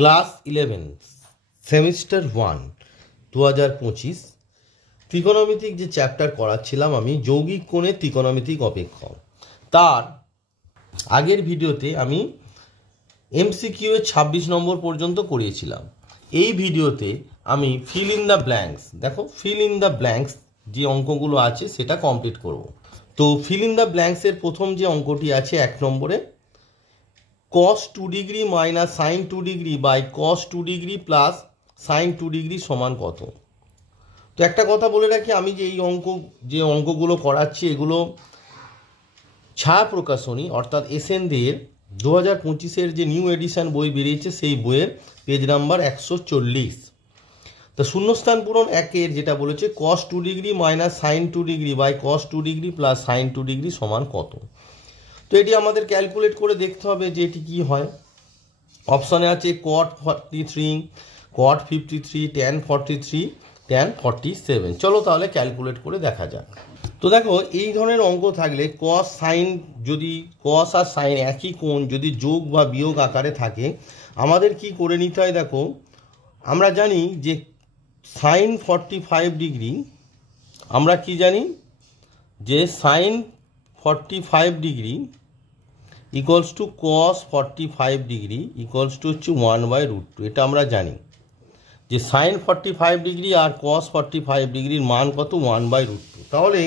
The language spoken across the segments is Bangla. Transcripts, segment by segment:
ক্লাস 11 সেমিস্টার 1 2025 ত্রিকোণমিতিক যে চ্যাপ্টার করাচ্ছিলাম আমি যৌগিক কোণের ত্রিকোণমিতিক অপেক্ষক, তার আগের ভিডিওতে আমি এমসিকিউ এর 26 নম্বর পর্যন্ত করিয়েছিলাম। এই ভিডিওতে আমি ফিল ইন দ্য ব্ল্যাঙ্কস, দেখো ফিল ইন দ্য ব্ল্যাঙ্কস যে অঙ্কগুলো আছে সেটা কমপ্লিট করব। তো ফিল ইন দ্য ব্ল্যাঙ্কসের প্রথম যে অঙ্কটি আছে 1 নম্বরে, cos 2 degree minus sine 2 degree by cos 2 degree plus sine 2 degree সমান কত? তো একটা কথা বলে রাখি, আমি যে অঙ্কগুলো করাচ্ছি এগুলো ছায়া প্রকাশনী অর্থাৎ এসএনদের 2025-এর যে নিউ এডিশন বই বেরিয়েছে সেই বইয়ের পেজ নাম্বার 140। তো শূন্যস্থান পূরণ 1-এর যেটা বলেছে cos 2 degree minus sine 2 degree by cos 2 degree plus sine 2 degree সমান কত? তো এটি আমাদের ক্যালকুলেট করে দেখতে হবে যে এটি কী হয়। অপশানে আছে cot 43, cot 53, tan 43, tan 47। চলো তাহলে ক্যালকুলেট করে দেখা যাক। তো দেখো এই ধরনের অঙ্ক থাকলে cos সাইন, যদি cos আর সাইন একই কোণ যদি যোগ বা বিয়োগ আকারে থাকে, আমাদের কি করে নিতে হয়? দেখো আমরা জানি যে সাইন 45 ডিগ্রি, আমরা কি জানি যে sine 45 degree equals to cos 45 degree equals to হচ্ছে 1/√2। এটা আমরা জানি যে সাইন 45 ডিগ্রি আর cos 45 ডিগ্রির মান কত? 1/√2। তাহলে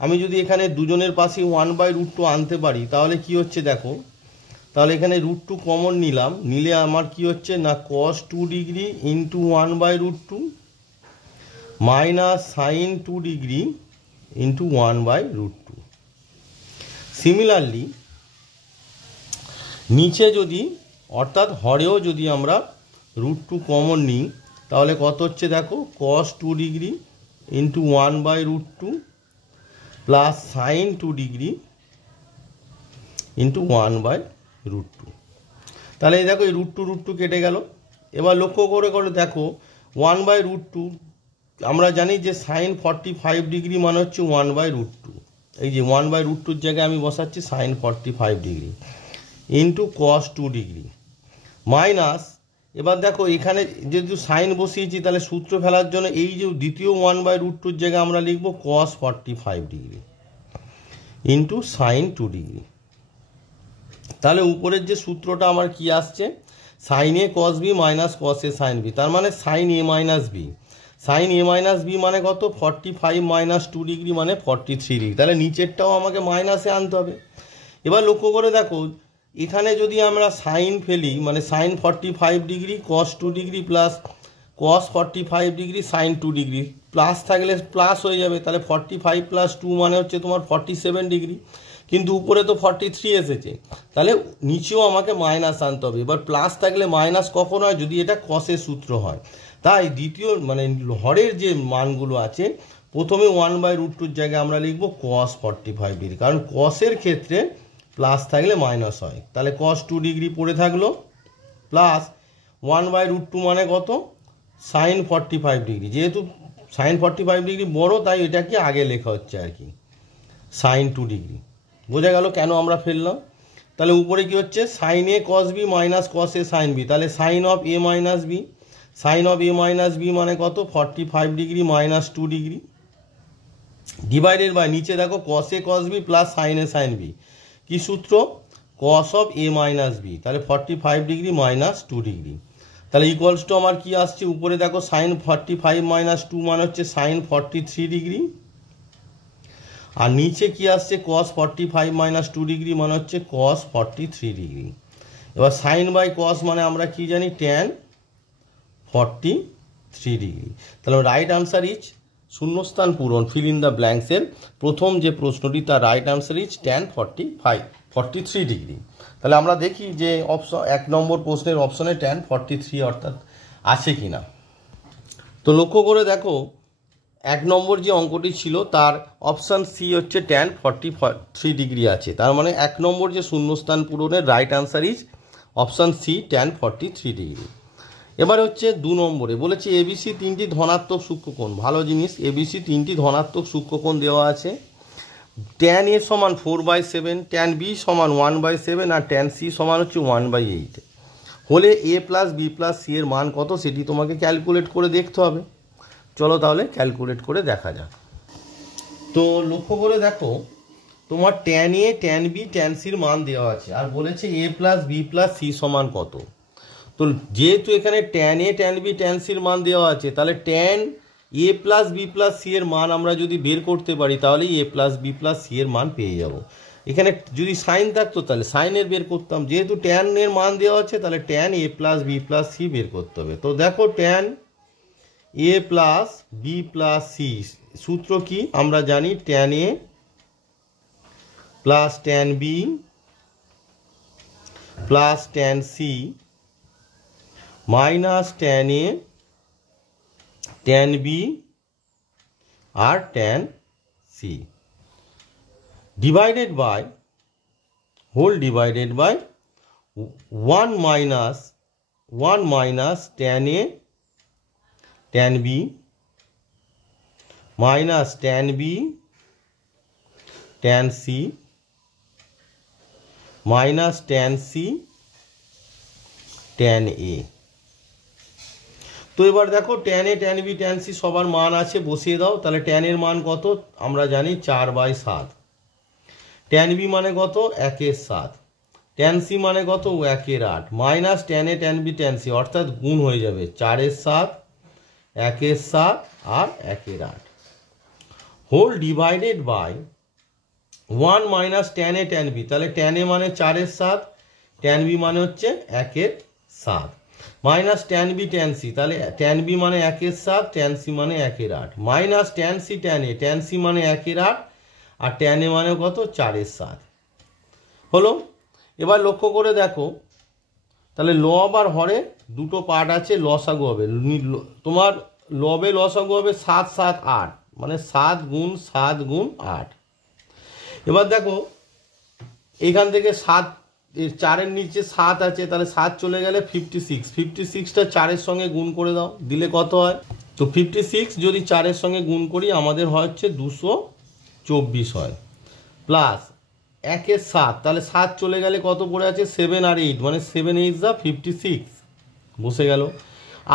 আমি যদি এখানে দুজনের পাশে 1/√2 আনতে পারি তাহলে কি হচ্ছে দেখো, তাহলে এখানে √2 কমন নিলে আমার কি হচ্ছে না cos 2 degree into 1/√2 minus sine 2 degree into 1/√2। Similarly নিচে যদি অর্থাৎ হরেও যদি আমরা √2 কমন নিই তাহলে কত হচ্ছে দেখো cos 2 degree into 1/√2 plus sine 2 degree into 1/√2। তাহলে এই দেখো এই √2 কেটে গেল। এবার লক্ষ্য করে দেখো 1/√2, আমরা জানি যে সাইন 45 ডিগ্রি মানে হচ্ছে 1/√2। এই যে 1/√2-র জায়গায় আমি বসাচ্ছি sine 45 degree into cos 2 degree minus, এবার দেখো এখানে যেহেতু সাইন বসিয়েছি তাহলে সূত্র ফেলার জন্য এই যে দ্বিতীয় 1/√2-র জায়গায় আমরা লিখব cos 45 degree into sign 2 degree. তাহলে উপরের যে সূত্রটা আমার কি আসছে, sign A cos B minus cos A sine B, তার মানে সাইন এ মাইনাস বি। সাইন এ মাইনাস বি মানে কত? 45 মাইনাস 2 ডিগ্রি মানে 43 ডিগ্রি। তাহলে নিচেরটাও আমাকে মাইনাসে আনতে হবে। এবার লক্ষ্য করে দেখো এখানে যদি আমরা সাইন ফেলি মানে sine 45 degree cos 2 degree plus cos 45 degree sine 2 degree, plus থাকলে প্লাস হয়ে যাবে, তাহলে 45 প্লাস 2 মানে হচ্ছে তোমার 47 ডিগ্রি, কিন্তু উপরে তো 43 এসেছে, তাহলে নিচেও আমাকে মাইনাস আনতে হবে। এবার প্লাস থাকলে মাইনাস কখন হয়? যদি এটা কসের সূত্র হয়। তাই দ্বিতীয় মানে হরের যে মানগুলো আছে প্রথমে 1/√2-র জায়গায় আমরা লিখব cos 45 ডিগ্রি, কারণ কসের ক্ষেত্রে প্লাস থাকলে মাইনাস হয়। তাহলে cos 2 ডিগ্রি পড়ে থাকলো প্লাস 1/√2 মানে কত? Sine 45 degree. যেহেতু সাইন 45 ডিগ্রি বড় তাই এটাকে আগে লেখা হচ্ছে আর কি, সাইন 2 ডিগ্রি। বোঝা গেল কেন আমরা ফেললাম? তাহলে উপরে কি হচ্ছে sine A cos B minus cos A sine B, তাহলে sine of A minus B, sine of A minus B মানে কত? 45 degree minus 2 degree divided by নিচে দেখো cos A cos B plus sine A sine B, কি সূত্র? cos of A minus B, তাহলে 45 ডিগ্রি মাইনাস 2 ডিগ্রি। তাহলে ইকুয়ালস টু আমার কি আসছে? উপরে দেখো সাইন 45 মাইনাস 2 মানে হচ্ছে সাইন 43 ডিগ্রি, আর নিচে কি আসছে? cos 45 মাইনাস 2 ডিগ্রি মানে হচ্ছে cos 43 ডিগ্রি। এবার সাইন বাই cos মানে আমরা কি জানি? tan 43 degree. তাহলে রাইট আনসার ইজ শূন্যস্থান পূরণ ফিল ইন দ্য ব্ল্যাঙ্কসের প্রথম যে প্রশ্নটি তার right answer is tan 43 degree. তাহলে আমরা দেখি যে অপশন 1 নম্বর প্রশ্নের অপশনে tan 43 অর্থাৎ আছে কি না। তো লক্ষ্য করে দেখো 1 নম্বর যে অঙ্কটি ছিল তার অপশান সি হচ্ছে tan 43 ডিগ্রি আছে, তার মানে 1 নম্বর যে শূন্যস্থান পূরণের right answer is option C tan 43 degree. এবার হচ্ছে 2 নম্বরে বলেছে এবিসি 3টি ধনাত্মক সূক্ষ্মকোণ। ভালো জিনিস, এবিসি 3টি ধনাত্মক সূক্ষ্মকোণ দেওয়া আছে। tan a সমান 4/7, tan b সমান 1/7 আর tan c সমান হচ্ছে 1/8 হলে এ প্লাস বি প্লাস সি এর মান কত সেটি তোমাকে ক্যালকুলেট করে দেখতে হবে। চলো তাহলে ক্যালকুলেট করে দেখা যাক। তো লক্ষ্য করে দেখো, তোমার tan A tan B tan সির মান দেওয়া আছে আর বলেছে A plus B plus C সমান কত। তো যেহেতু এখানে tan A tan B tan সির মান দেওয়া আছে, তাহলে tan A plus B plus C এর মান আমরা যদি বের করতে পারি তাহলে A plus B plus C এর মান পেয়ে যাব। এখানে যদি সাইন থাকতো তাহলে সাইনের বের করতাম, যেহেতু ট্যান এর মান দেওয়া আছে তাহলে tan A plus B plus C বের করতে হবে। তো দেখো tan A plus B plus C সূত্র কি আমরা জানি, tan A plus tan B plus tan C minus tan A tan B আর tan C divided by whole divided by 1 minus tan A tan B minus tan B tan C minus tan C tan A. তো এবার দেখো tan A tan B tan C সবার মান আছে, বসিয়ে দাও। তাহলে ট্যান এর মান কত আমরা জানি 4/7, ট্যান বি মানে কত 1/7, ট্যান সি মানে কত 1/8, minus tan A tan B tan C অর্থাৎ গুণ হয়ে যাবে 4/7 1/7 আর 1/8 whole divided by 1 minus tan A tan B. তাহলে ট্যান এ মানে 4/7, ট্যান বি মানে হচ্ছে 1/7, minus tan B tan C, তাহলে ট্যান বি মানে 1/7, ট্যান সি মানে 1/8, minus tan C tan A, tan C মানে 1/8 আর ট্যান এ মানে কত 4/7 হলো। এবার লক্ষ্য করে দেখো, তাহলে লব আর হরে দুটো পার্ট আছে, লসাগু হবে। তোমার লবে লসাগু হবে 7 7 8, মানে 7 গুণ 7 গুণ 8। এবার দেখো এখান থেকে 7 4-এর নিচে 7 আছে, তাহলে 7 চলে গেলে 56, 56টা 4-এর সঙ্গে গুণ করে দাও, দিলে কত হয়। তো 56 যদি 4-এর সঙ্গে গুণ করি আমাদের হয় হচ্ছে 224 হয়, প্লাস 1/7, তাহলে 7 চলে গেলে কত পড়ে আছে 7 আর 8, মানে 7 8 যা 56 বসে গেল।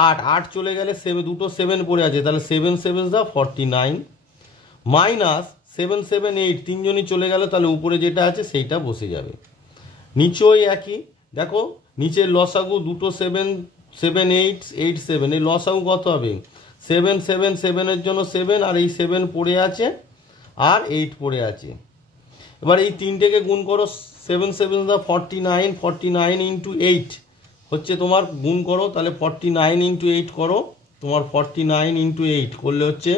8 চলে গেলে 7 দুটো 7 পড়ে আছে, তাহলে 7 7 যা 49, মাইনাস 7 7 8 তিনজনই চলে গেল, তাহলে উপরে যেটা আছে সেইটা বসে যাবে। নিচেও একই, দেখো নিচের লসাগু দুটো 7 7 8 8 7, এই লসাগু কত হবে 7 7 7-এর জন্য 7 আর এই 7 পড়ে আছে আর 8 পড়ে আছে। এবার এই তিনটেকে গুণ করো, 7 7 দা 49, 49 ইন্টু 8 হচ্ছে তোমার গুণ করো, তাহলে 49 ইন্টু 8 করো, তোমার 49 ইন্টু 8 করলে হচ্ছে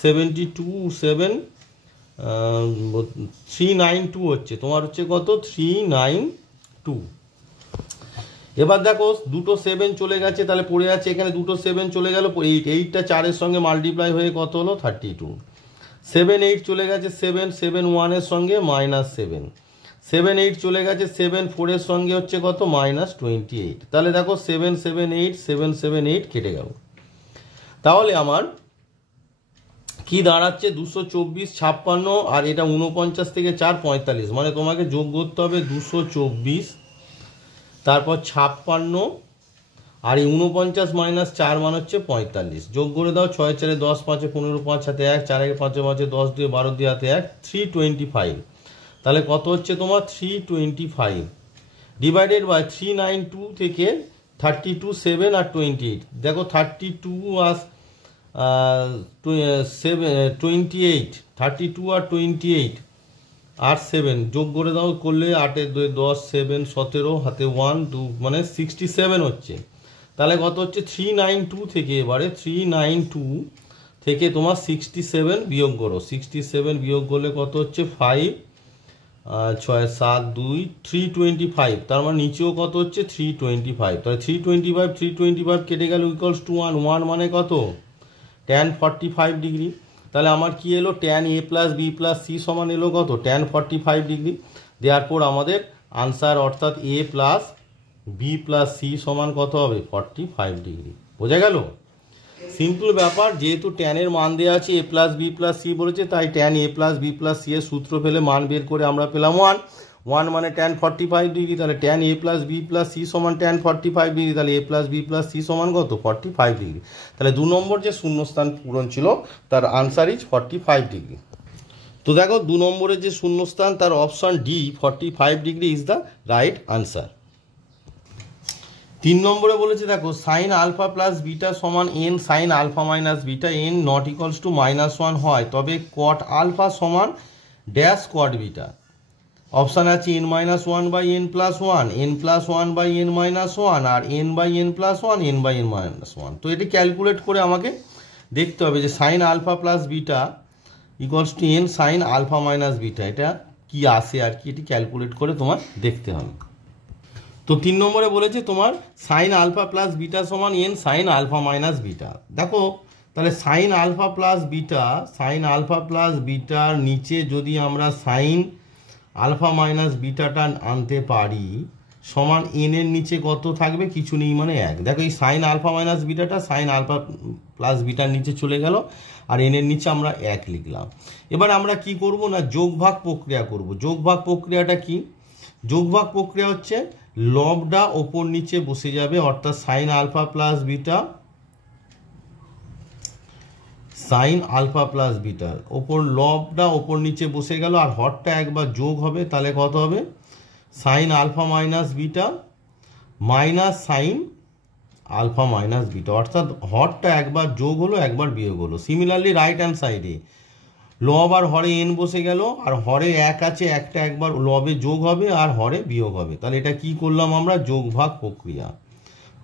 392 হচ্ছে, তোমার হচ্ছে কত 392। এবার দেখো দুটো 7 চলে গেছে, তাহলে পড়ে আছে এখানে দুটো 7 চলে গেল, 8টা 4-এর সঙ্গে মাল্টিপ্লাই হয়ে কত হলো 32। 7 8 চলে গেছে 7 7 1-এর সঙ্গে -7, 7 8 চলে গেছে 7 4-এর সঙ্গে হচ্ছে কত -28। তাহলে দেখো 7 7 8 7 7 8 কেটে গেল। তাহলে আমার কি দাঁড়াচ্ছে 224 56 আর এটা 49 থেকে 4 45, মানে তোমাকে যোগ করতে হবে 224 তারপর 56 আর এই 49 মাইনাস 4 মান হচ্ছে 45, যোগ করে দাও 6 4 10 5 15 5 হাতে 1 4 5 5 10 2 12 2 হাতে 1 325। তাহলে কত হচ্ছে তোমার 325 ডিভাইডেড বাই 392 থেকে 32 7 আর 28, দেখো 32 আর 28 32 আর 28 আর 7 যোগ করে দাও, করলে 8 2 10 7 17 হাতে 1 2 মানে 67 হচ্ছে। তাহলে কত হচ্ছে 392 থেকে, এবারে 392 থেকে তোমার 67 বিয়োগ করো, 67 বিয়োগ করলে কত হচ্ছে 5 6 7 2 325, তার মানে নিচেও কত হচ্ছে 325। তাহলে 325 কেটে গেল ইকুয়ালস টু 1, 1 মানে কত tan 45 ডিগ্রি। তাহলে আমার কি এলো tan a plus B plus C সমান এলো কত tan 45 ডিগ্রি। দেয়ারপর আমাদের আনসার অর্থাৎ a plus B plus C সমান কত হবে 45 ডিগ্রি। বোঝা গেল? সিম্পল ব্যাপার, যেহেতু tan এর মান দেওয়া আছে a plus B plus C বলেছে, তাই tan a plus B plus C এর সূত্র ফেলে মান বের করে আমরা পেলাম 1। 1 মানে tan 45 ডিগ্রি, তাহলে tan a plus B plus C সমান tan 45 ডিগ্রি, তাহলে a plus B plus C সমান কত 45 ডিগ্রি। তাহলে 2 নম্বর যে শূন্যস্থান পূরণ ছিল তার আনসার ইজ 45 ডিগ্রি। তো দেখো 2 নম্বরের যে শূন্যস্থান তার option D 45 degree is the right answer. 3 নম্বরে বলেছে দেখো সাইন আলফা প্লাস বিটা সমান n sine alpha minus beta n not equals to -1 হয় তবে কট আলফা সমান ড্যাশ কট বিটা। অপশান আছে n-1/n+1, n+1/n-1 আর n/n+1, n/n-1। তো এটি ক্যালকুলেট করে আমাকে দেখতে হবে যে sine alpha plus beta equals to n sine alpha minus beta, এটা কি আসে আর কি, এটি ক্যালকুলেট করে তোমার দেখতে হবে। তো 3 নম্বরে বলেছে তোমার সাইন আলফা প্লাস বিটা সমান n sine alpha minus beta. দেখো তাহলে সাইন আলফা প্লাস বিটার নিচে যদি আমরা সাইন আলফা মাইনাস বিটাটা আনতে পারি সমান এন এর নিচে কত থাকবে, কিছু নেই মানে 1। দেখো এই সাইন আলফা মাইনাস বিটাটা সাইন আলফা প্লাস বিটার নিচে চলে গেল আর এন এর নিচে আমরা 1 লিখলাম। এবার আমরা কি করব না যোগভাগ প্রক্রিয়া করব। যোগভাগ প্রক্রিয়াটা কি, যোগভাগ প্রক্রিয়া হচ্ছে লবটা ওপর নিচে বসে যাবে, অর্থাৎ sine alpha plus beta sine alpha plus বিটার ওপর লবটা ওপর নিচে বসে গেল আর হরটা একবার যোগ হবে, তাহলে কত হবে sine alpha minus beta minus sine alpha minus beta, অর্থাৎ হরটা একবার যোগ হলো একবার বিয়োগ হলো। সিমিলারলি রাইট হ্যান্ড সাইডে লব আর হরে এন বসে গেল আর হরে 1 আছে, একটা একবার লবে যোগ হবে আর হরে বিয়োগ হবে। তাহলে এটা কি করলাম আমরা যোগভাগ প্রক্রিয়া।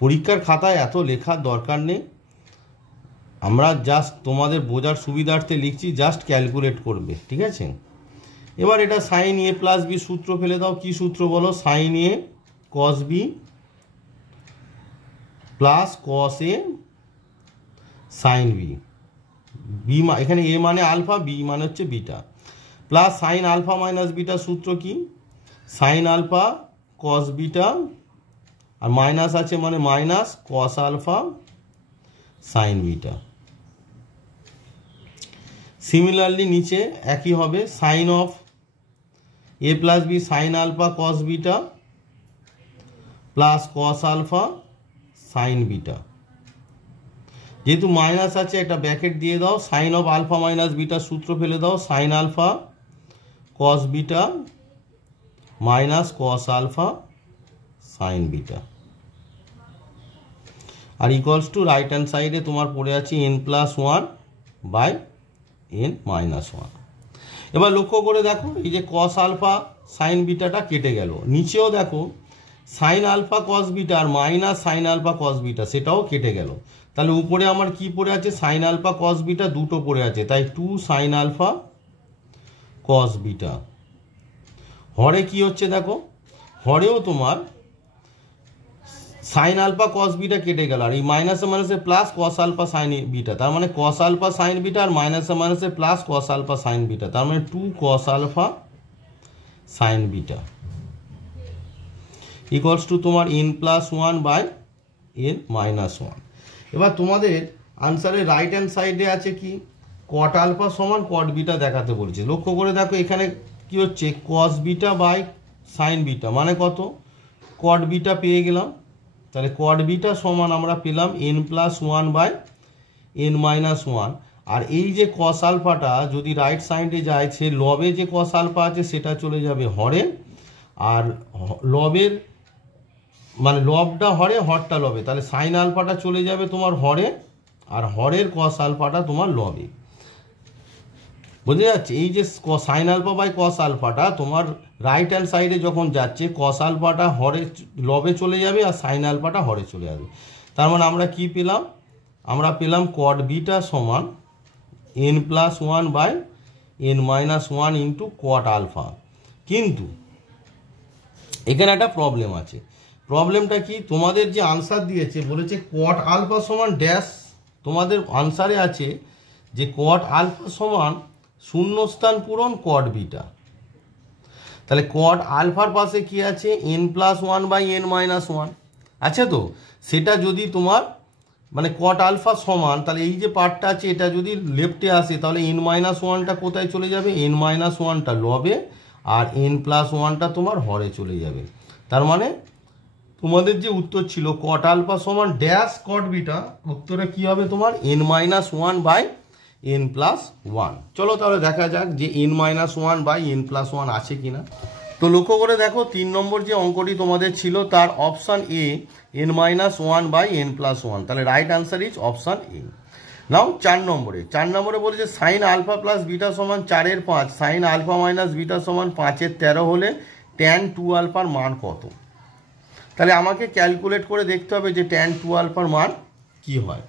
পরীক্ষার খাতায় এত লেখার দরকার নেই, আমরা জাস্ট তোমাদের বোঝার সুবিধার্থে লিখছি, জাস্ট ক্যালকুলেট করবে, ঠিক আছে। এবার এটা সাইন এ প্লাস বি সূত্র ফেলে দাও। কি সূত্র বলো, sine A cos B plus cos A sine B, B এখানে এ মানে আলফা, বি মানে হচ্ছে beta, plus sine alpha minus beta সূত্র কি সাইন আলফা কস বিটা আর মাইনাস আছে মানে minus cos alpha sine beta. Similarly নিচে একই হবে sine of A plus B sine alpha cos beta plus cos alpha sine beta. যেহেতু মাইনাস আছে একটা ব্র্যাকেট দিয়ে দাও, sine of alpha minus beta সূত্র ফেলে দাও sine alpha cos beta minus cos alpha sine beta আর ইকুয়ালস টু রাইট হ্যান্ড সাইডে তোমার পড়ে আছে n+1/n-1। এবার লক্ষ্য করে দেখো এই যে কস আলফা সাইন বিটাটা কেটে গেল, নিচেও দেখো সাইন আলফা কস বিটা আর minus sine alpha cos beta সেটাও কেটে গেল। তাহলে উপরে আমার কি পড়ে আছে সাইন আলফা কস বিটা দুটো পড়ে আছে, তাই 2 সাইন আলফা কস বিটা। হরে কি হচ্ছে দেখো, হরেও তোমার সাইন আলফা কস বিটা কেটে গেল আর এই মাইনাসে মাইনাসে plus cos alpha sine beta, তার মানে কস আলফা সাইন বিটা আর মাইনাসে মাইনাসে plus cos alpha sine beta, তার মানে 2 cos alpha sine beta equals to তোমার n+1/n-1। এবার তোমাদের আনসারের রাইট হ্যান্ড সাইডে আছে কি কট আলফা সমান কট বিটা দেখাতে বলছে। লক্ষ্য করে দেখো এখানে কি হচ্ছে cos beta by sine beta মানে কত কট বিটা পেয়ে গেলাম, তাহলে কট বিটা সমান আমরা পেলাম n+1/n-1 আর এই যে কস আলফাটা যদি রাইট সাইডে যায় সে লবে যে কস আলফা আছে সেটা চলে যাবে হরে আর লবের মানে লবটা হরে হরটা লবে, তাহলে সাইন আলফাটা চলে যাবে তোমার হরে আর হরের কস আলফাটা তোমার লবে। বোঝা যাচ্ছে এই যে সাইন আলফা বাই কস আলফাটা তোমার রাইট হ্যান্ড সাইডে যখন যাচ্ছে কস আলফাটা হরে লবে চলে যাবে আর সাইন আলফাটা হরে চলে যাবে। তার মানে আমরা কি পেলাম, আমরা পেলাম কট বিটা সমান n+1/n-1 ইন্টু কট আলফা। কিন্তু এখানে একটা প্রবলেম আছে, প্রবলেমটা কি তোমাদের যে আনসার দিয়েছে বলেছে কট আলফা সমান ড্যাশ, তোমাদের আনসারে আছে যে কট আলফা সমান শূন্যস্থান পূরণ কট বিটা। তাহলে কট আলফার পাশে কি আছে n+1/n-1 আছে, তো সেটা যদি তোমার মানে কট আলফা সমান তাহলে এই যে পার্টটা আছে এটা যদি লেফটে আসে তাহলে n-1টা কোথায় চলে যাবে, n-1টা লবে আর n প্লাস ওয়ানটা তোমার হরে চলে যাবে। তার মানে তোমাদের যে উত্তর ছিল কট আলফা সমান ড্যাশ কট বিটা, উত্তরে কি হবে তোমার n minus one by n plus one. চলো তাহলে দেখা যাক যে n minus one by n plus one আছে কিনা। তো লক্ষ্য করে দেখো 3 নম্বর যে অঙ্কটি তোমাদের ছিল তার option A n minus one by n plus one, তাহলে right answer is option A. Now 4 নম্বরে বলেছে সাইন আলফা প্লাস বিটা সমান 4-এর 5, সাইন আলফা মাইনাস বিটা সমান 5-এর 13 হলে ট্যান 2 আলফার মান কত? তাহলে আমাকে ক্যালকুলেট করে দেখতে হবে যে ট্যান 2 আলফার মান কি হয়।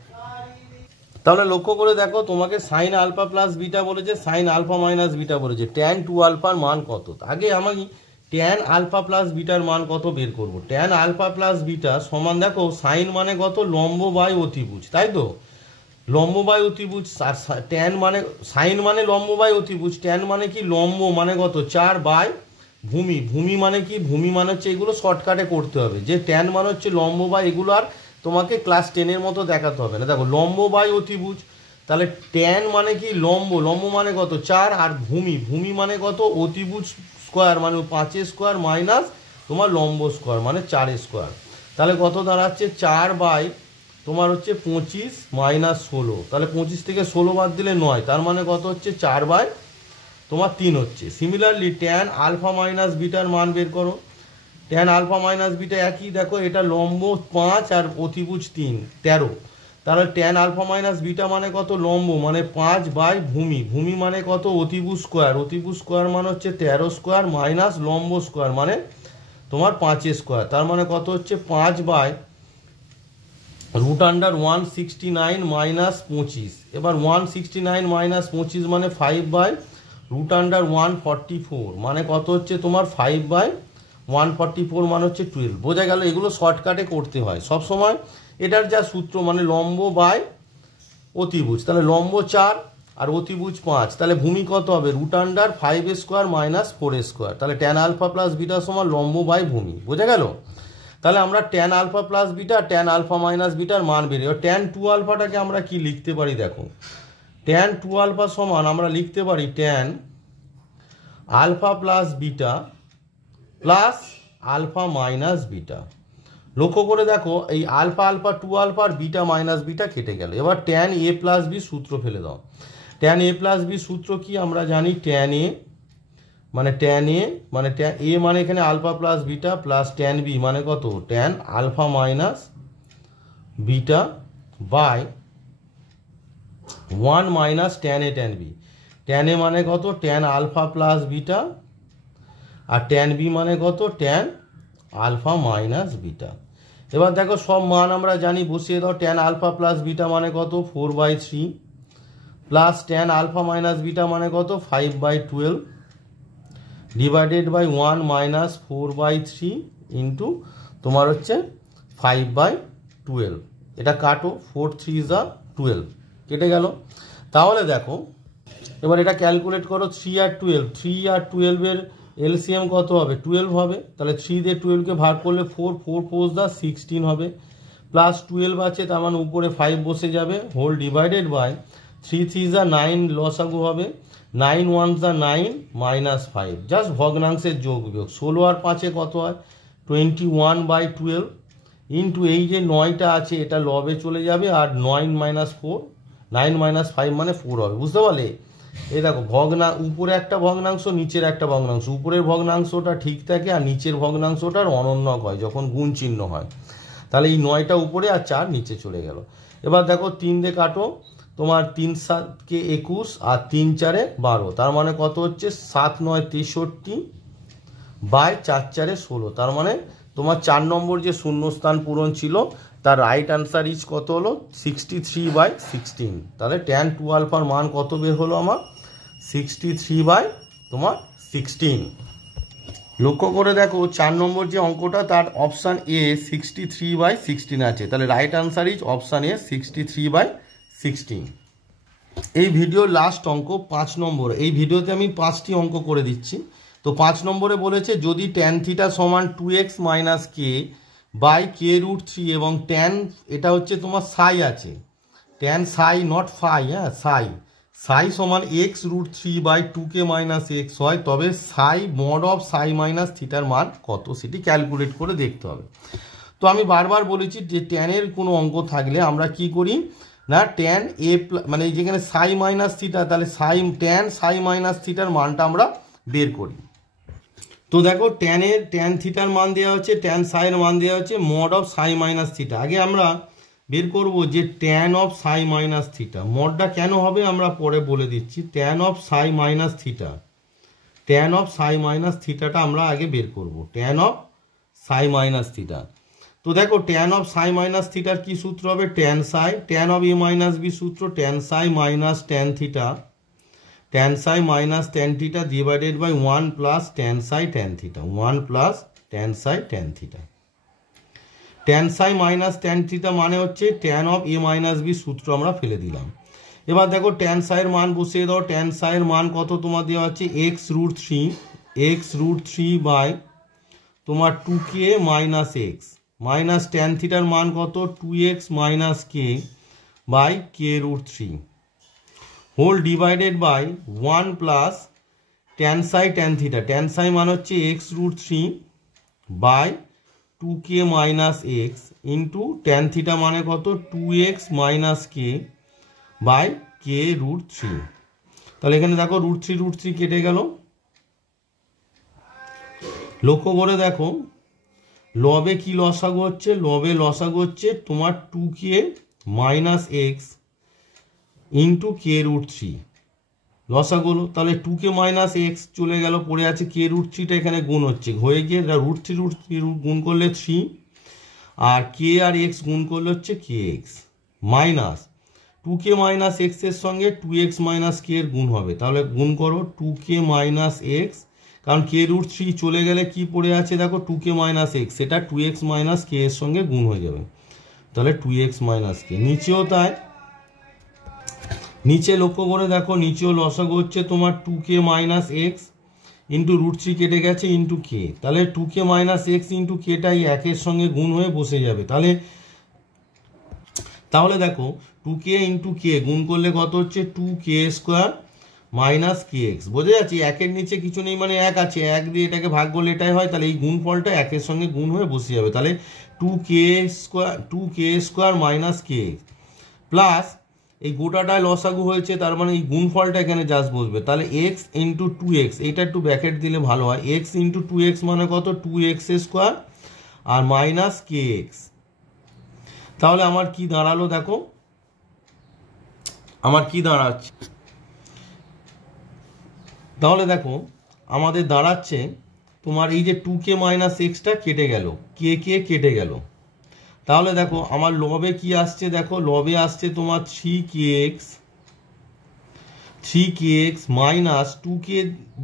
তাহলে লক্ষ্য করে দেখো তোমাকে সাইন আলফা প্লাস বিটা বলেছে, সাইন আলফা মাইনাস বিটা বলেছে, ট্যান 2 আলফার মান কত? আগে আমাকে ট্যান আলফা প্লাস বিটার মান কত বের করব। ট্যান আলফা প্লাস বিটা সমান দেখো সাইন মানে কত লম্ব বাই অতিভুজ, তাই তো লম্ব বাই অতিভুজ, আর ট্যান মানে সাইন মানে লম্ব বাই অতিভুজ, ট্যান মানে কি লম্ব মানে কত 4 বাই ভূমি, ভূমি মানে কি ভূমি মানে হচ্ছে এগুলো শর্টকাটে করতে হবে, যে ট্যান মানে হচ্ছে লম্ব বাই, এগুলো আর তোমাকে ক্লাস 10-এর মতো দেখাতে হবে না। দেখো লম্ব বাই অতিভুজ, তাহলে ট্যান মানে কি লম্ব, লম্ব মানে কত 4, আর ভূমি, ভূমি মানে কত অতিভুজ স্কোয়ার মানে 5 স্কোয়ার মাইনাস তোমার লম্ব স্কোয়ার মানে 4 স্কোয়ার, তাহলে কত দাঁড়াচ্ছে 4 বাই তোমার হচ্ছে 25 মাইনাস 16, তাহলে 25 থেকে 16 বাদ দিলে 9, তার মানে কত হচ্ছে 4 বাই তোমার 3 হচ্ছে। সিমিলারলি ট্যান আলফা মাইনাস বিটার মান বের করো। ট্যান আলফা মাইনাস বিটা একই, দেখো এটা লম্ব 5 আর অতিভুজ 3 13, তাহলে ট্যান আলফা মাইনাস বিটা মানে কত লম্ব মানে 5 বাই ভূমি, ভূমি মানে কত অতিভুজ স্কোয়ার, অতিভুজ স্কোয়ার মানে হচ্ছে 13 স্কোয়ার মাইনাস লম্ব স্কোয়ার মানে তোমার 5 স্কোয়ার, তার মানে কত হচ্ছে 5 বাই রুট আন্ডার 169 মাইনাস 25, এবার 169 মাইনাস 25 মানে 5 বাই রুট আন্ডার 144 মানে কত হচ্ছে তোমার 5 বাই 144 মানে হচ্ছে 12। বোঝা গেল এগুলো শর্টকাটে করতে হয় সব সময়, এটার যা সূত্র মানে লম্ব বাই অতিভুজ, তাহলে লম্ব 4 আর অতিভুজ 5, তাহলে ভূমি কত হবে root under 5 square minus 4 square, তাহলে ট্যান আলফা প্লাস বিটা সমান লম্ব বাই ভূমি। বোঝা গেল? তাহলে আমরা tan alpha plus beta tan alpha minus বিটার মান বেরিয়ে, ট্যান 2 আলফাটাকে আমরা কি লিখতে পারি দেখো, ট্যান 2 আলফা সমান আমরা লিখতে পারি tan alpha plus beta plus alpha minus beta. লক্ষ্য করে দেখো এই আলফা আলফা 2 আলফা আর বিটা মাইনাস বিটা কেটে গেল, এবার ট্যান এ প্লাস বি সূত্র ফেলে দাও। ট্যান এ প্লাস বি সূত্র কি আমরা জানি, ট্যান এ মানে ট্যান এ মানে ট্যান এ মানে এখানে alpha plus beta plus tan B মানে কত tan alpha minus beta by 1 minus tan A tan B. Tan A মানে কত ট্যান আলফা প্লাস বিটা আর ট্যান বি মানে কত ট্যান আলফা মাইনাস বিটা। এবার দেখো সব মান আমরা জানি, বসিয়ে দাও। ট্যান আলফা প্লাস বিটা মানে কত 4/3 plus tan alpha minus beta মানে কত 5/12 ডিভাইডেড বাই 1 মাইনাস 4/3 ইন্টু তোমার হচ্ছে 5/12। এটা কাটো, 4 3 যা 12 কেটে গেল। তাহলে দেখো এবার এটা ক্যালকুলেট করো, 3 আর 12, 3 আর 12-এর এলসিএম কত হবে 12 হবে, তাহলে 3 দিয়ে 12কে ভাগ করলে 4 4 4 যা 16 হবে, প্লাস 12 আছে তার মানে উপরে 5 বসে যাবে, হোল ডিভাইডেড বাই 3 3 যা 9 লসাগু হবে, 9 1 যা 9 মাইনাস 5, জাস্ট ভগ্নাংশের যোগ বিয়োগ। 16 আর 5-এ কত হয় 21/12 ইন্টু এই যে 9টা আছে এটা লবে চলে যাবে, আর 9 মাইনাস 4 9 মাইনাস 5 মানে 4 হবে। বুঝতে পারলে? এই দেখো উপরে একটা ভগ্নাংশ নিচের একটা ভগ্নাংশ, উপরের ভগ্নাংশটা ঠিক থাকে আর নিচের ভগ্নাংশটার অনন্যক হয় যখন গুণ চিহ্ন হয়, তাহলে এই 9টা উপরে আর 4 নিচে চলে গেল। এবার দেখো 3 দিয়ে কাটো, তোমার 3 7 21 আর 3 4 12, তার মানে কত হচ্ছে 7 9 63 বাই 4 4 16, তার মানে তোমার 4 নম্বর যে শূন্যস্থান পূরণ ছিল তার রাইট আনসার ইজ কত হলো 63/16। তাহলে ট্যান 2 আলফার মান কত বের হলো আমার 63/16। লক্ষ্য করে দেখো 4 নম্বর যে অঙ্কটা তার অপশান এ 63/16 আছে, তাহলে রাইট আনসার ইজ অপশান এ 63/16। এই ভিডিওর লাস্ট অঙ্ক 5 নম্বর, এই ভিডিওতে আমি 5টি অঙ্ক করে দিচ্ছি। তো 5 নম্বরে বলেছে যদি ট্যান থিটা সমান 2x minus k by k root 3 এবং ট্যান এটা হচ্ছে তোমার সাই আছে, ট্যান সাই নট ফাই, হ্যাঁ সাই, সাই সমান x root three by two k minus x হয়, তবে সাই মড অফ সাই মাইনাস থিটার মান কত সেটি ক্যালকুলেট করে দেখতে হবে। তো আমি বারবার বলেছি যে ট্যানের কোনো অঙ্ক থাকলে আমরা কি করি না, ট্যান এ মানে যেখানে সাই মাইনাস থিটা, তাহলে ট্যান সাই মাইনাস থিটার মানটা আমরা বের করি। তো দেখো ট্যান থিটার মান দেওয়া হচ্ছে, ট্যান সাইয়ের মান দেওয়া হচ্ছে mod of Sai minus theta. আগে আমরা বের করব যে tan of Sai minus theta, মডটা কেন হবে আমরা পরে বলে দিচ্ছি। Tan of Sai minus theta, tan of Sai minus থিটাটা আমরা আগে বের করব, tan of Sai minus theta. তো দেখো ট্যান অফ সাই মাইনাস থিটার কি সূত্র হবে, tan psi, tan of A minus B সূত্র tan psi minus tan theta, tan psi minus tan theta divided by 1 plus tan psi tan theta, 1 plus tan psi tan theta. Tan psi minus tan theta মানে হচ্ছে tan of A minus B সূত্র আমরা ফেলে দিলাম। এবার দেখো ট্যান সাইয়ের মান বসিয়ে দাও, ট্যান সাইয়ের মান কত তোমার দেওয়া হচ্ছে এক্স রুট থ্রি বাই তোমার 2k minus x, minus tan থিটার মান কত 2x minus k by k root three whole divided by 1 plus tan psi tan theta, tan psi মান হচ্ছে x root three by 2k minus x into tan theta মানে কত 2x minus k by k root three. তাহলে এখানে দেখো রুট থ্রি কেটে গেল। লক্ষ্য করে দেখো লবে কি লসাগু হচ্ছে, লবে লসাগু হচ্ছে তোমার 2k minus x into k root three লসাগু। তাহলে 2k মাইনাস এক্স চলে গেল, পড়ে আছে কে রুট থ্রিটা এখানে গুণ হচ্ছে, হয়ে গিয়ে রুট থ্রি গুণ করলে 3 আর কে আর এক্স গুণ করলে হচ্ছে কে এক্স মাইনাস 2k মাইনাস এক্সের সঙ্গে 2x মাইনাস কে এর গুণ হবে, তাহলে গুণ করো 2k মাইনাস এক্স, কারণ কে রুট থ্রি চলে গেলে কি পড়ে আছে দেখো 2k মাইনাস এক্স, সেটা 2x মাইনাস কে এর সঙ্গে গুণ হয়ে যাবে, তাহলে 2x মাইনাস কে। নিচেও তাই, নিচে লক্ষ্য করে দেখো নিচেও লসাগু হচ্ছে তোমার 2k minus x into root three কেটে গেছে ইন্টু কে, তাহলে 2k মাইনাস এক্স ইন্টু কেটাই একের সঙ্গে গুণ হয়ে বসে যাবে। তাহলে দেখো 2k ইন্টু কে গুণ করলে কত হচ্ছে 2k square minus K x, বোঝা যাচ্ছে একের নিচে কিছু নেই মানে এক আছে, এক দিয়ে এটাকে ভাগ করলে এটাই হয়, তাহলে এই গুণফলটা একের সঙ্গে গুণ হয়ে বসে যাবে, তাহলে 2k square minus K x plus এই গোটাটায় লসাগু হয়েছে, তার মানে এই গুণফলটা এখানে জাস্ট বসবে, তাহলে এক্স ইন্টু 2x, এইটা একটু ব্র্যাকেট দিলে ভালো হয়, এক্স ইন্টু 2x মানে কত 2x স্কোয়ার আর মাইনাস কে এক্স। তাহলে আমার কি দাঁড়ালো দেখো, আমার কি দাঁড়াচ্ছে, তাহলে দেখো আমাদের দাঁড়াচ্ছে তোমার এই যে 2k মাইনাস এক্সটা কেটে গেল, কে কেটে গেল, তাহলে দেখো আমার লবে কি আসছে, দেখো লবে আসছে তোমার 3kx মাইনাস 2k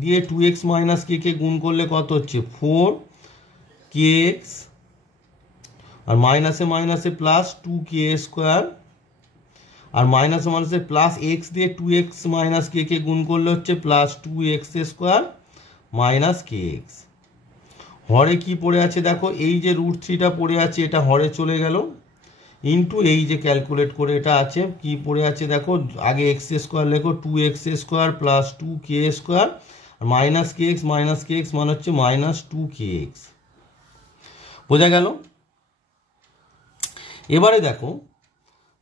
দিয়ে 2x মাইনাস কে গুণ করলে কত হচ্ছে 4kx আর মাইনাসে মাইনাসে প্লাস 2k স্কোয়ার আর মাইনাসে মাইনাসে প্লাস এক্স দিয়ে 2x মাইনাস কে গুণ করলে হচ্ছে plus 2x square minus K x. হরে কি পড়ে আছে দেখো, এই যে রুট থ্রিটা পড়ে আছে এটা হরে চলে গেল ইন্টু এই যে ক্যালকুলেট করে এটা আছে কি পড়ে আছে দেখো, আগে এক্স স্কোয়ার লেখো 2x square plus 2k square আর মাইনাস কে এক্স মানে হচ্ছে মাইনাস 2kx, বোঝা গেল। এবারে দেখো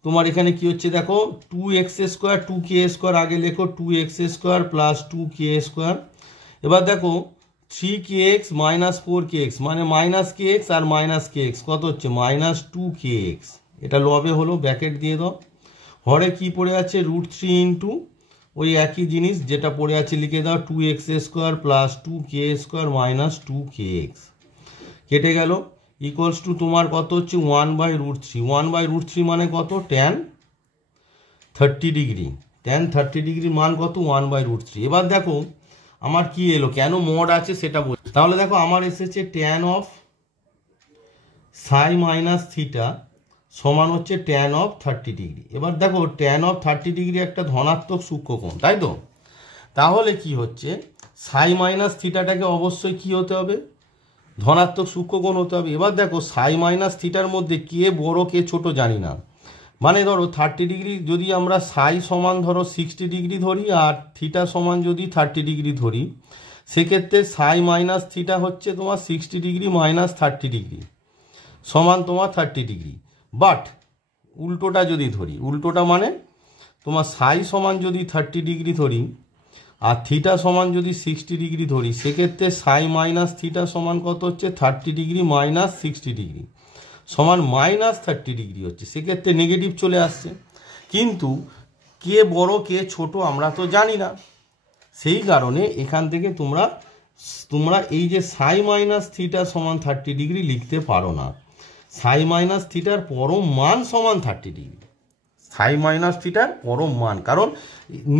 তোমার এখানে কি হচ্ছে দেখো 2x স্কোয়ার 2k স্কোয়ার আগে লেখো 2x square plus 2k square, এবার দেখো 3kx মাইনাস 4kx মানে মাইনাস kx আর মাইনাস kx কত হচ্ছে মাইনাস 2kx, এটা লবে হলো ব্র্যাকেট দিয়ে দাও। হরে কি পড়ে আছে রুট থ্রি ইন্টু ওই একই জিনিস যেটা পড়ে আছে লিখে দাও 2x square plus 2k square minus 2kx কেটে গেল ইকুয়ালস টু তোমার কত হচ্ছে 1/√3, 1/√3 মানে কত ট্যান 30 ডিগ্রি, ট্যান 30 ডিগ্রির মান কত 1/√3। এবার দেখো আমার কি এলো, কেন মড আছে সেটা বল, তাহলে দেখো আমার এসেছে tan of Sai minus theta সমান হচ্ছে ট্যান অফ 30 ডিগ্রি। এবার দেখো ট্যান অফ 30 ডিগ্রি একটা ধনাত্মক সূক্ষ্মকোণ, তাই তো, তাহলে কি হচ্ছে সাই মাইনাস থিটাটাকে অবশ্যই কি হতে হবে ধনাত্মক সূক্ষ্মকোণ হতে হবে। এবার দেখো সাই মাইনাস থিটার মধ্যে কে বড় কে ছোট জানি না, মানে ধরো 30 ডিগ্রি যদি আমরা সাই সমান ধরো 60 ডিগ্রি ধরি আর থিটা সমান যদি 30 ডিগ্রি ধরি, সেক্ষেত্রে সাই মাইনাস থিটা হচ্ছে তোমার 60 ডিগ্রি মাইনাস 30 ডিগ্রি সমান তোমার 30 ডিগ্রি। বাট উল্টোটা যদি ধরি, উল্টোটা মানে তোমার সাই সমান যদি 30 ডিগ্রি ধরি আর থিটা সমান যদি 60 ডিগ্রি ধরি, সেক্ষেত্রে সাই মাইনাস থিটা সমান কত হচ্ছে 30 ডিগ্রি মাইনাস 60 ডিগ্রি সমান মাইনাস 30 ডিগ্রি হচ্ছে। সেক্ষেত্রে নেগেটিভ চলে আসছে, কিন্তু কে বড় কে ছোট আমরা তো জানি না। সেই কারণে এখান থেকে তোমরা এই যে সাই মাইনাস থিটা সমান 30 ডিগ্রি লিখতে পারো না। সাই মাইনাস থিটার পরম মান সমান 30 ডিগ্রি, সাই মাইনাস থিটার পরম মান, কারণ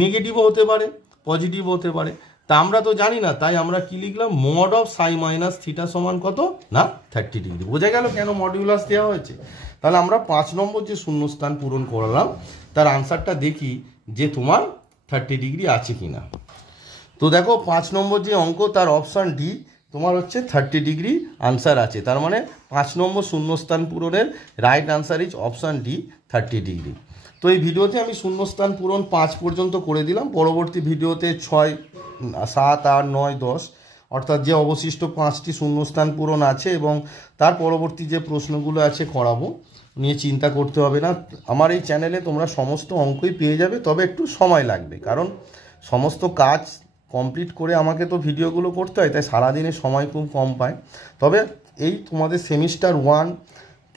নেগেটিভও হতে পারে পজিটিভ হতে পারে, তা আমরা তো জানি না। তাই আমরা কি লিখলাম, mod of Sai minus theta সমান কত না 30 ডিগ্রি। বোঝা গেল কেন মডিউলাস দেওয়া হয়েছে। তাহলে আমরা 5 নম্বর যে শূন্যস্থান পূরণ করলাম তার আনসারটা দেখি যে তোমার 30 ডিগ্রি আছে কিনা। তো দেখো 5 নম্বর যে অঙ্ক তার অপশান ডি তোমার হচ্ছে 30 ডিগ্রি আনসার আছে। তার মানে 5 নম্বর শূন্যস্থান পূরণের right answer is option D 30 degree. তো এই ভিডিওতে আমি শূন্যস্থান পূরণ 5 পর্যন্ত করে দিলাম। পরবর্তী ভিডিওতে 6, 7, 8, 9, 10 অর্থাৎ যে অবশিষ্ট 5টি শূন্যস্থান পূরণ আছে এবং তার পরবর্তী যে প্রশ্নগুলো আছে করাবো, নিয়ে চিন্তা করতে হবে না। আমার এই চ্যানেলে তোমরা সমস্ত অঙ্কই পেয়ে যাবে, তবে একটু সময় লাগবে, কারণ সমস্ত কাজ কমপ্লিট করে আমাকে তো ভিডিওগুলো করতে হয়, তাই সারাদিনে সময় খুব কম পায়। তবে এই তোমাদের সেমিস্টার 1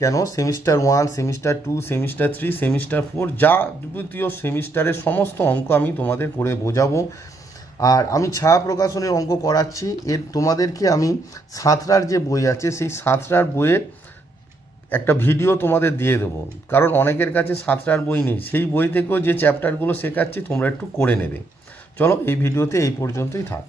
কেন, সেমিস্টার 1, সেমিস্টার 2, সেমিস্টার 3, সেমিস্টার 4 যা দ্বিতীয় সেমিস্টারের সমস্ত অঙ্ক আমি তোমাদের করে বোঝাবো। আর আমি ছায়া প্রকাশনের অঙ্ক করাচ্ছি, এর তোমাদেরকে আমি সাঁতরার যে বই আছে সেই সাঁতরার বইয়ের একটা ভিডিও তোমাদের দিয়ে দেবো, কারণ অনেকের কাছে সাঁতরার বই নেই। সেই বই থেকেও যে চ্যাপ্টারগুলো শেখাচ্ছি তোমরা একটু করে নেবে। চলো এই ভিডিওতে এই পর্যন্তই থাক।